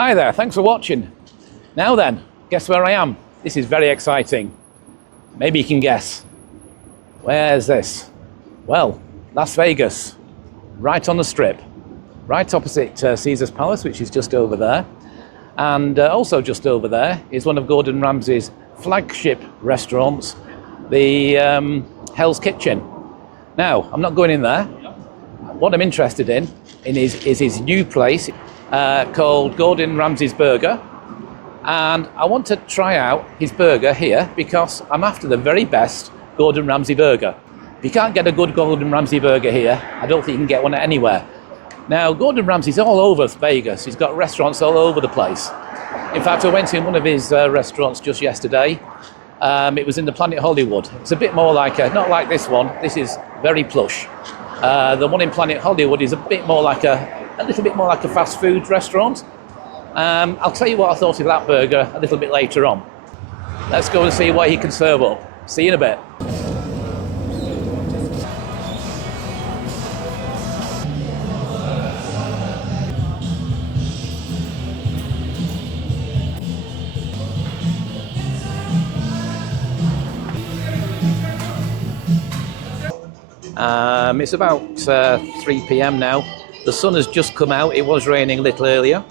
Hi there, thanks for watching. Now then, guess where I am? This is very exciting. Maybe you can guess. Where's this? Well, Las Vegas, right on the Strip, right opposite Caesar's Palace, which is just over there. And also just over there is one of Gordon Ramsay's flagship restaurants, the Hell's Kitchen. Now, I'm not going in there. What I'm interested in is his new place called Gordon Ramsay's Burger. And I want to try out his burger here because I'm after the very best Gordon Ramsay burger. If you can't get a good Gordon Ramsay burger here, I don't think you can get one anywhere. Now, Gordon Ramsay's all over Vegas. He's got restaurants all over the place. In fact, I went to one of his restaurants just yesterday. It was in the Planet Hollywood. It's a bit more like not like this one. This is very plush. The one in Planet Hollywood is a little bit more like a fast food restaurant. I'll tell you what I thought of that burger a little bit later on. Let's go and see what he can serve up. See you in a bit. It's about 3 p.m. now. The sun has just come out. It was raining a little earlier.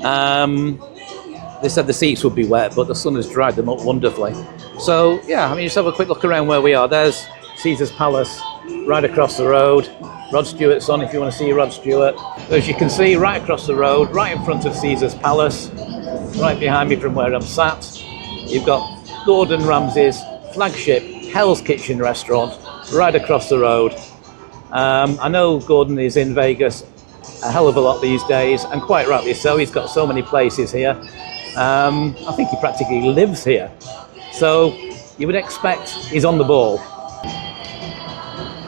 They said the seats would be wet, but the sun has dried them up wonderfully. So yeah, I mean, just have a quick look around where we are. There's Caesar's Palace, right across the road. Rod Stewart's on if you want to see Rod Stewart. As you can see, right across the road, right in front of Caesar's Palace, right behind me from where I'm sat, you've got Gordon Ramsay's flagship Hell's Kitchen restaurant, right across the road. I know Gordon is in Vegas a hell of a lot these days, and quite rightly so. He's got so many places here. I think he practically lives here. So you would expect he's on the ball.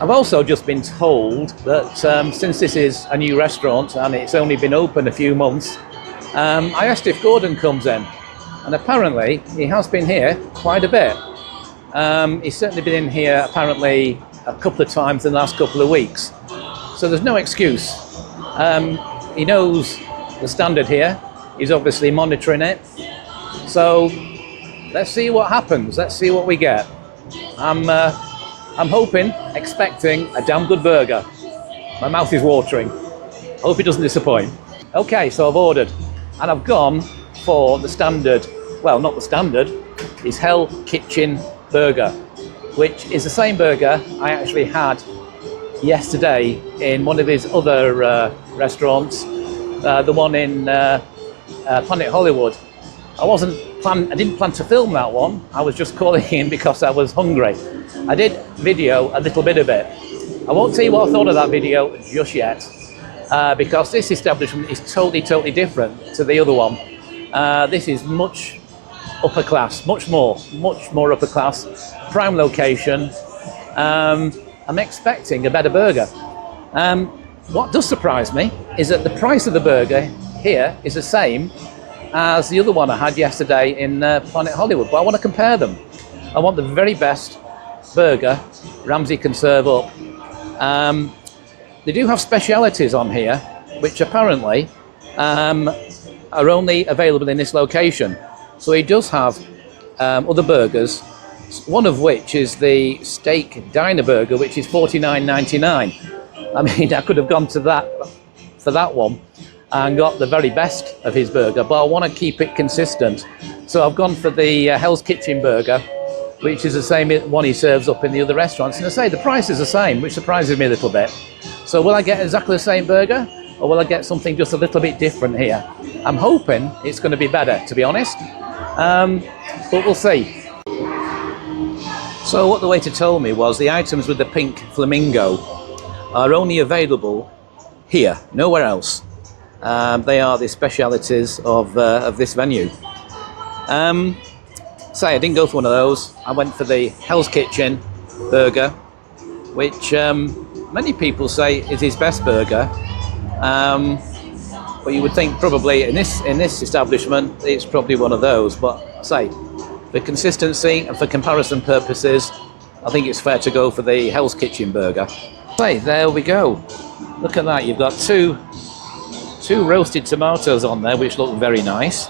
I've also just been told that since this is a new restaurant and it's only been open a few months, I asked if Gordon comes in, and apparently he has been here quite a bit. He's certainly been in here apparently a couple of times in the last couple of weeks. So there's no excuse. He knows the standard here. He's obviously monitoring it. So let's see what happens. Let's see what we get. I'm hoping, expecting a damn good burger. My mouth is watering. Hope it doesn't disappoint. Okay, so I've ordered, and I've gone for the standard. Well, not the standard. It's Hell Kitchen Burger, which is the same burger I actually had yesterday in one of his other restaurants, the one in Planet Hollywood. I didn't plan to film that one. I was just calling in because I was hungry. I did video a little bit of it. I won't tell you what I thought of that video just yet, because this establishment is totally different to the other one. This is much upper class, much more upper class, prime location. I'm expecting a better burger. What does surprise me is that the price of the burger here is the same as the other one I had yesterday in Planet Hollywood, but I want to compare them. I want the very best burger Ramsay can serve up. They do have specialities on here, which apparently are only available in this location. So he does have other burgers, one of which is the steak diner burger, which is $49.99. I mean, I could have gone to that for that one and got the very best of his burger, but I want to keep it consistent. So I've gone for the Hell's Kitchen burger, which is the same one he serves up in the other restaurants. And I say the price is the same, which surprises me a little bit. So will I get exactly the same burger, or will I get something just a little bit different here? I'm hoping it's going to be better, to be honest. But we'll see. So what the waiter told me was the items with the pink flamingo are only available here, nowhere else. They are the specialities of this venue. I didn't go for one of those. I went for the Hell's Kitchen burger, which many people say is his best burger. But you would think probably in this establishment it's probably one of those. But for consistency and for comparison purposes, I think it's fair to go for the Hell's Kitchen burger. There we go. Look at that. You've got two 2 roasted tomatoes on there, which look very nice.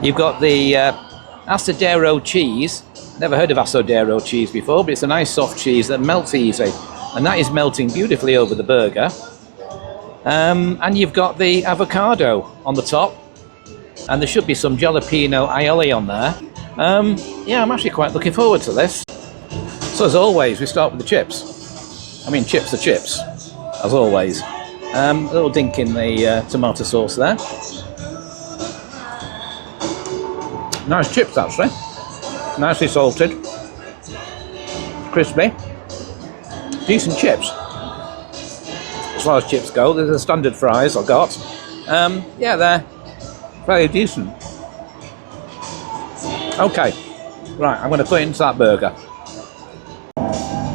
You've got the asadero cheese. Never heard of asadero cheese before, but it's a nice soft cheese that melts easy. And that is melting beautifully over the burger. And you've got the avocado on the top. And there should be some jalapeno aioli on there. Yeah, I'm actually quite looking forward to this. So as always, we start with the chips. I mean, chips are chips, as always. A little dink in the tomato sauce there. Nice chips, actually. Nicely salted. Crispy. Decent chips. As far as chips go, there's the standard fries I got. Yeah, they're very decent. Okay, right, I'm going to put it into that burger.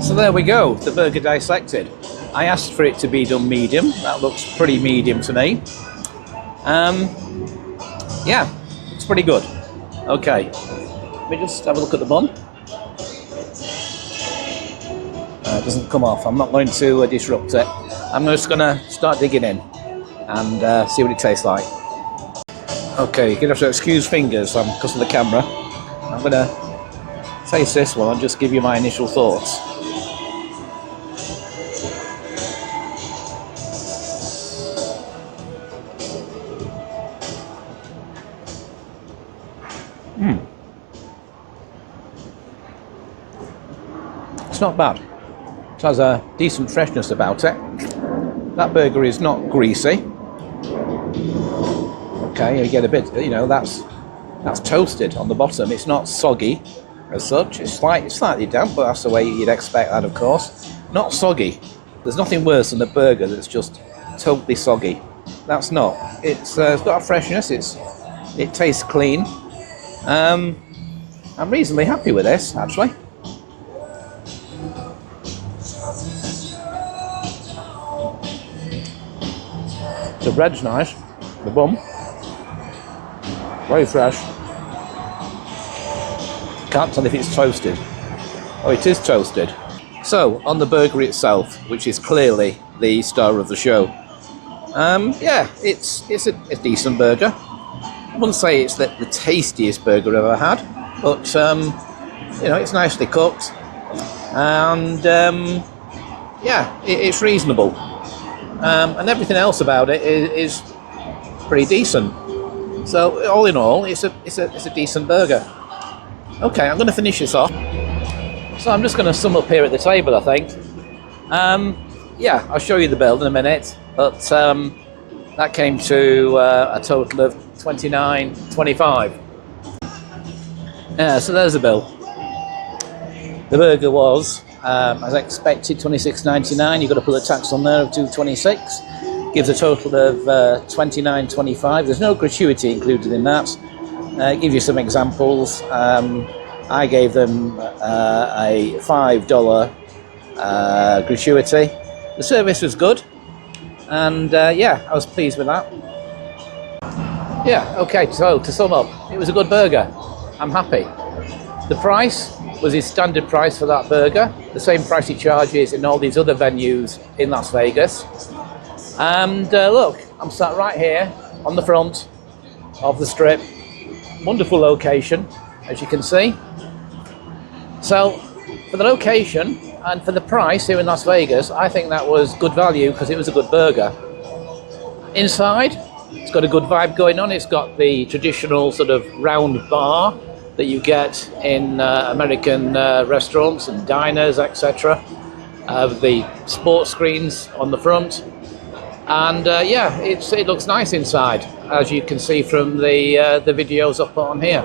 So there we go, the burger dissected. I asked for it to be done medium. That looks pretty medium to me. Yeah, it's pretty good. Okay, let me just have a look at the bun. It doesn't come off. I'm not going to disrupt it. I'm just going to start digging in and see what it tastes like. Okay, you're going to have to excuse fingers because of the camera. I'm going to taste this one and just give you my initial thoughts. It's not bad. It has a decent freshness about it. That burger is not greasy. Okay, you get a bit, you know, that's toasted on the bottom. It's not soggy as such. It's slightly damp, but that's the way you'd expect that, of course. Not soggy. There's nothing worse than a burger that's just totally soggy. That's not. It's got a freshness. It tastes clean. I'm reasonably happy with this, actually. The bread's nice. The bun, very fresh. Can't tell if it's toasted. Oh, it is toasted. So, on the burger itself, which is clearly the star of the show, yeah, it's a decent burger. I wouldn't say it's the tastiest burger I've ever had, but you know, it's nicely cooked, and yeah, it's reasonable, and everything else about it is pretty decent. So all in all, it's a decent burger. Okay, I'm going to finish this off. So I'm just going to sum up here at the table, I think. Yeah, I'll show you the bill in a minute, but that came to a total of $29.25. Yeah, so there's the bill. The burger was, as expected, $26.99. You've got to put a tax on there of $2.26. Gives a total of $29.25. There's no gratuity included in that. Give you some examples. I gave them a $5 gratuity. The service was good, and yeah, I was pleased with that. Yeah, okay, so to sum up, it was a good burger. I'm happy. The price was his standard price for that burger, the same price he charges in all these other venues in Las Vegas. And look, I'm sat right here on the front of the strip. Wonderful location, as you can see. So, for the location and for the price here in Las Vegas, I think that was good value because it was a good burger. Inside, it's got a good vibe going on. It's got the traditional sort of round bar that you get in American restaurants and diners, etc. The sports screens on the front. And yeah, it looks nice inside, as you can see from the videos up on here.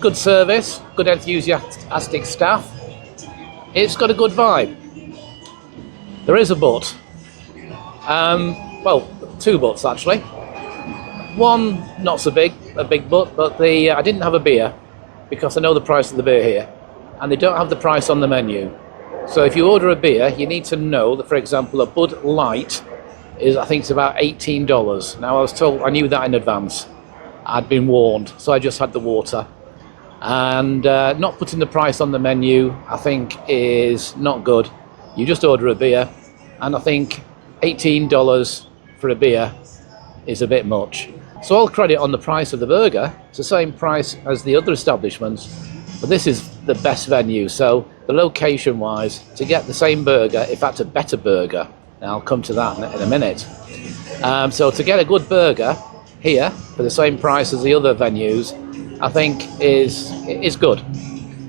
Good service, good enthusiastic staff. It's got a good vibe. There is a but. Well, two buts actually. One, not so big, a big but I didn't have a beer because I know the price of the beer here, and they don't have the price on the menu. So if you order a beer, you need to know that, for example, a Bud Light is, I think it's about $18. Now I knew that in advance. I'd been warned, so I just had the water. And not putting the price on the menu, I think, is not good. You just order a beer, and I think $18 for a beer is a bit much. So all credit on the price of the burger. It's the same price as the other establishments, but this is the best venue. So the location wise, to get the same burger, in fact a better burger, and I'll come to that in a minute. So to get a good burger here for the same price as the other venues, I think is good.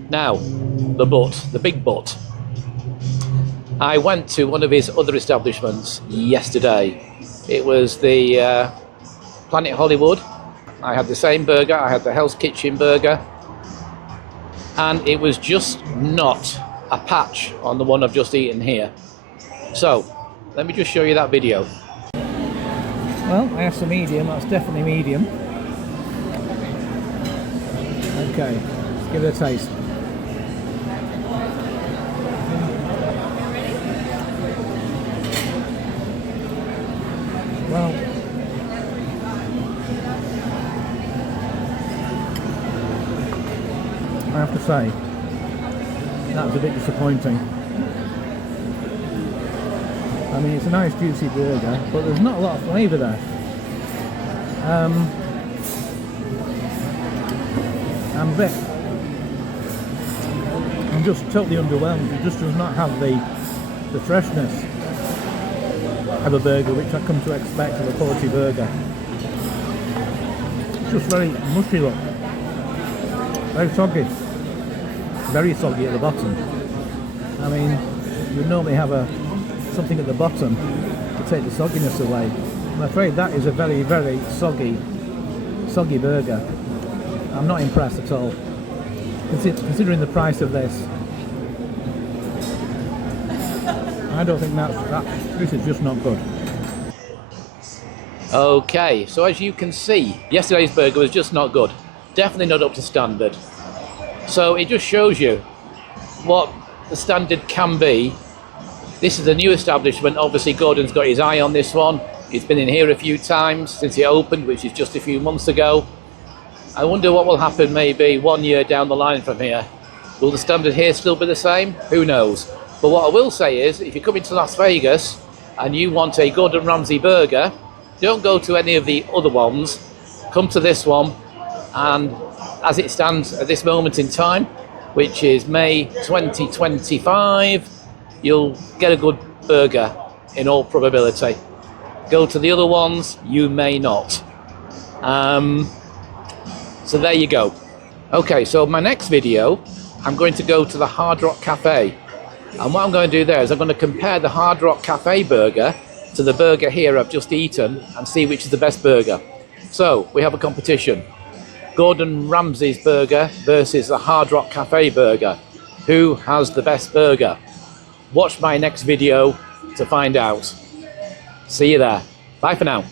Now, the big but. I went to one of his other establishments yesterday. It was the Planet Hollywood. I had the same burger, I had the Hell's Kitchen burger, and it was just not a patch on the one I've just eaten here. So, let me just show you that video. Well, I asked for medium, that's definitely medium. Okay, let's give it a taste. Well, I have to say, that was a bit disappointing. I mean, it's a nice juicy burger, but there's not a lot of flavour there. I'm just totally underwhelmed. It just does not have the freshness of a burger which I come to expect of a quality burger. It's just very mushy look. Very soggy. Very soggy at the bottom. I mean, you normally have something at the bottom to take the sogginess away. I'm afraid that is a very, very soggy burger. I'm not impressed at all. Considering the price of this, I don't think this is just not good. Okay, so as you can see, yesterday's burger was just not good. Definitely not up to standard. So it just shows you what the standard can be. This is a new establishment. Obviously Gordon's got his eye on this one. He's been in here a few times since it opened, which is just a few months ago. I wonder what will happen maybe 1 year down the line from here. Will the standard here still be the same? Who knows? But what I will say is, if you're coming to Las Vegas and you want a Gordon Ramsay burger, don't go to any of the other ones. Come to this one, and as it stands at this moment in time, which is May 2025, you'll get a good burger in all probability. Go to the other ones, you may not. So there you go. Okay, so my next video, I'm going to go to the Hard Rock Cafe. And what I'm going to do there is I'm going to compare the Hard Rock Cafe burger to the burger here I've just eaten and see which is the best burger. So we have a competition. Gordon Ramsay's burger versus the Hard Rock Cafe burger. Who has the best burger? Watch my next video to find out. See you there. Bye for now.